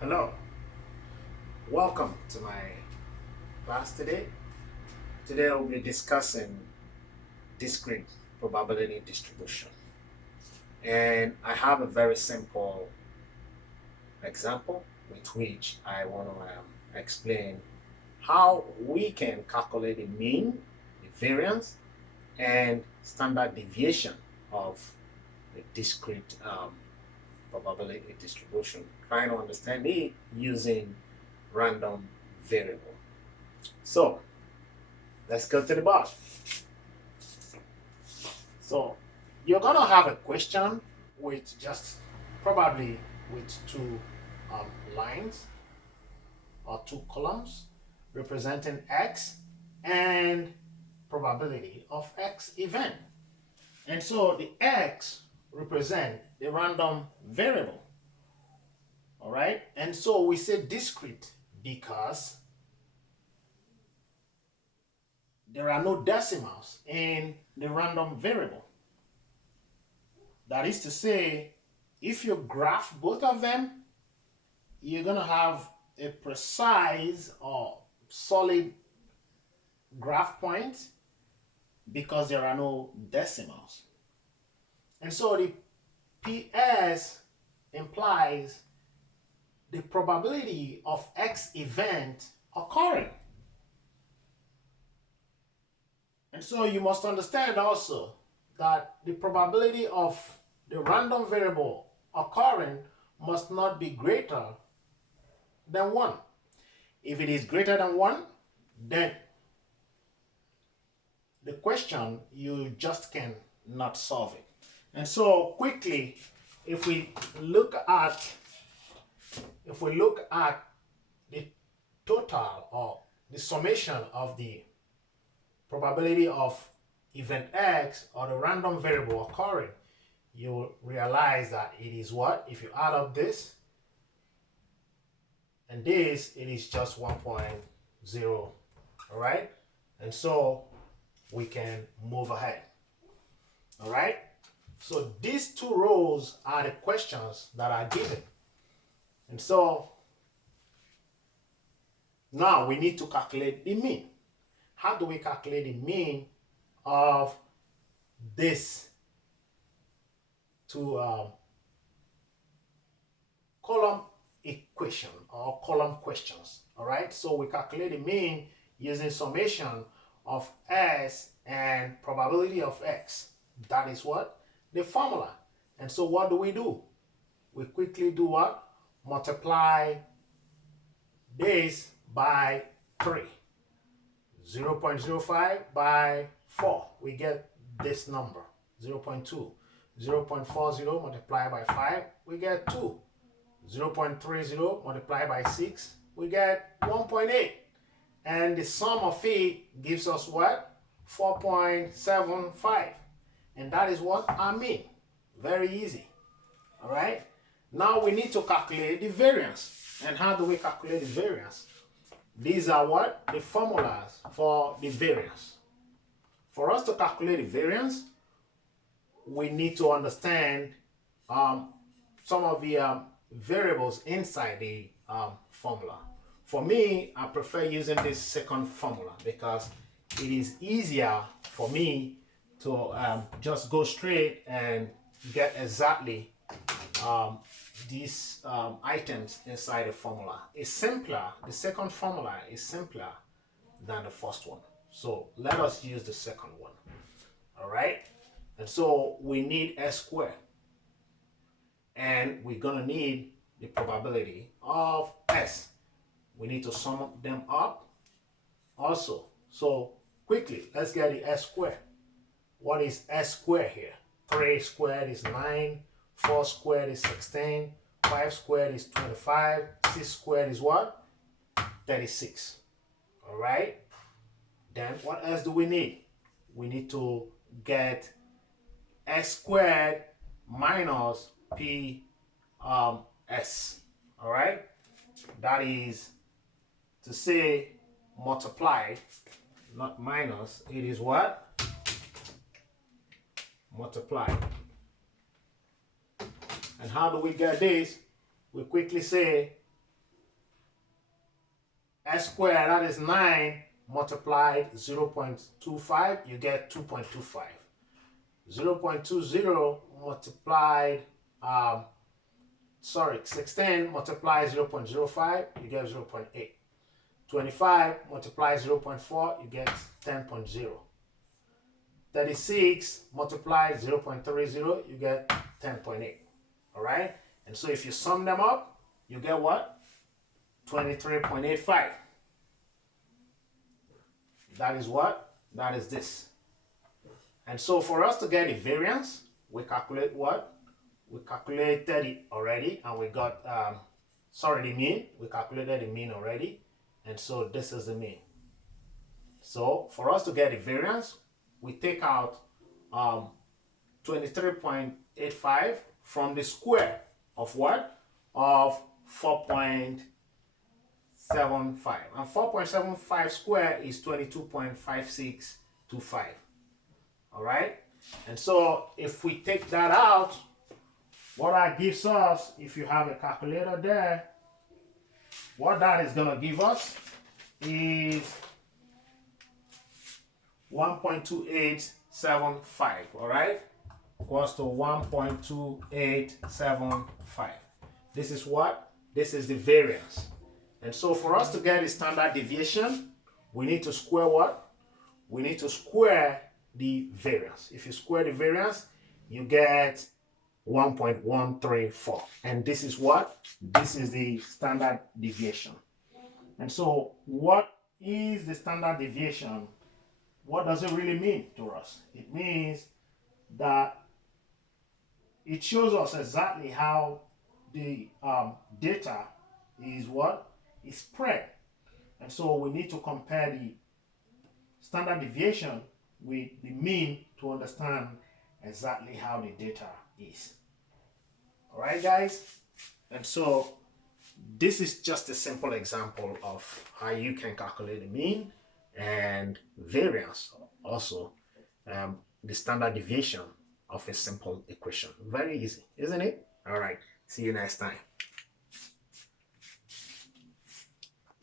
Hello, welcome to my class today. Today we'll be discussing discrete probability distribution. And I have a very simple example with which I want to explain how we can calculate the mean, the variance, and standard deviation of the discrete probability distribution, trying to understand it using random variable. So let's go to the box. So you're gonna have a question with just probably with two lines or two columns representing x and probability of x event. And so the x represent the random variable. All right, and so we say discrete because there are no decimals in the random variable. That is to say, if you graph both of them, you're going to have a precise or solid graph point because there are no decimals. And so the PS implies the probability of X event occurring. And so you must understand also that the probability of the random variable occurring must not be greater than 1. If it is greater than 1, then the question, you just cannot solve it. And so quickly, if we look at the total or the summation of the probability of event X or the random variable occurring, you will realize that it is what? If you add up this and this, it is just 1.0. All right? And so we can move ahead. All right? So these two rows are the questions that are given. And so now we need to calculate the mean. How do we calculate the mean of this two column equation or column questions? All right, so we calculate the mean using summation of S and probability of X. That is what? The formula. And so what do? We quickly do what? Multiply this by 3. 0.05 by 4. We get this number, 0.2. 0.40 multiplied by 5, we get 2. 0.30 multiplied by 6, we get 1.8. And the sum of it gives us what? 4.75. And that is what I mean. Very easy. All right? Now we need to calculate the variance. And how do we calculate the variance? These are what? The formulas for the variance. For us to calculate the variance, we need to understand some of the variables inside the formula. For me, I prefer using this second formula because it is easier for me to just go straight and get exactly these items inside the formula. It's simpler. The second formula is simpler than the first one. So let us use the second one. All right. And so we need S squared. And we're going to need the probability of S. We need to sum them up also. So quickly, let's get the S squared. What is S squared here? 3 squared is 9. 4 squared is 16. 5 squared is 25. 6 squared is what? 36. All right. Then what else do we need? We need to get S squared minus P S. All right. That is to say multiply, not minus. It is what? Multiply. And how do we get this? We quickly say S squared, that is 9 multiplied 0.25, you get 2.25. 0.20 multiplied, 16 multiplied 0.05, you get 0.8. 25 multiplied 0.4, you get 10.0. 36 multiplied 0.30, you get 10.8. All right? And so if you sum them up, you get what? 23.85. That is what? That is this. And so for us to get the variance, we calculate what? We calculated it already, and we got, the mean. We calculated the mean already. And so this is the mean. So for us to get the variance, we take out 23.85 from the square of what? Of 4.75. And 4.75 square is 22.5625. All right? And so if we take that out, what that gives us, if you have a calculator there, what that is going to give us is 1.2875, all right? Equals to 1.2875. This is what? This is the variance. And so for us to get the standard deviation, we need to square what? We need to square the variance. If you square the variance, you get 1.134. And this is what? This is the standard deviation. And so what is the standard deviation? What does it really mean to us? It means that it shows us exactly how the data is what? Is spread. And so we need to compare the standard deviation with the mean to understand exactly how the data is. All right, guys? And so this is just a simple example of how you can calculate the mean and variance, also the standard deviation of a simple equation. Very easy, isn't it? All right, see you next time.